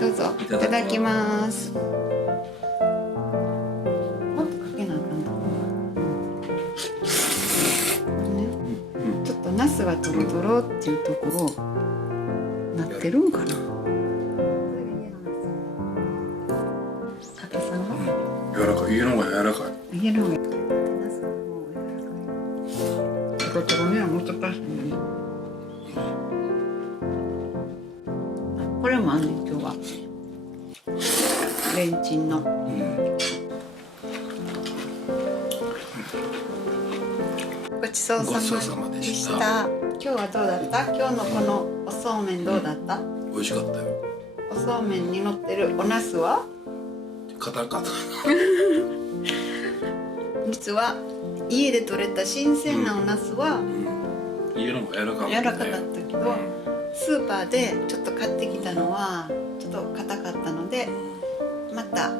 どうぞいただきます。もっとかけなあかんね。ちょっとナスがトロトロっていうところなってるんかな。硬さが柔らかい。家の方が柔らかい。家の方がナスの方が柔らかい。トロトロには難しいね。これもあんねん今日は。レンチンの。ごちそうさまでした。今日はどうだった？今日のこのおそうめんどうだった？美味しかったよ。おそうめんに乗ってるお茄子は？硬かった。実は家で採れた新鮮なお茄子は、家の方が柔らかかったけど、スーパーでちょっと買ってきたのはちょっと硬かったので、また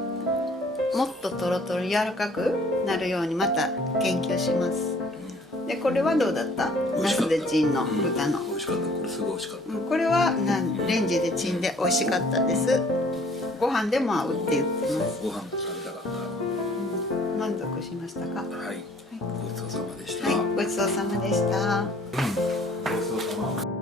もっとトロトロ柔らかくなるようにまた研究します。でこれはどうだった？ナスでチンの豚の。美味しかった。これすごい美味しかった。これはレンジでチンで美味しかったです。ご飯でも合うって言ってます。ご飯と食べたかった。満足しましたか？はい。ごちそうさまでした。はい、ごちそうさまでした。ごちそうさま。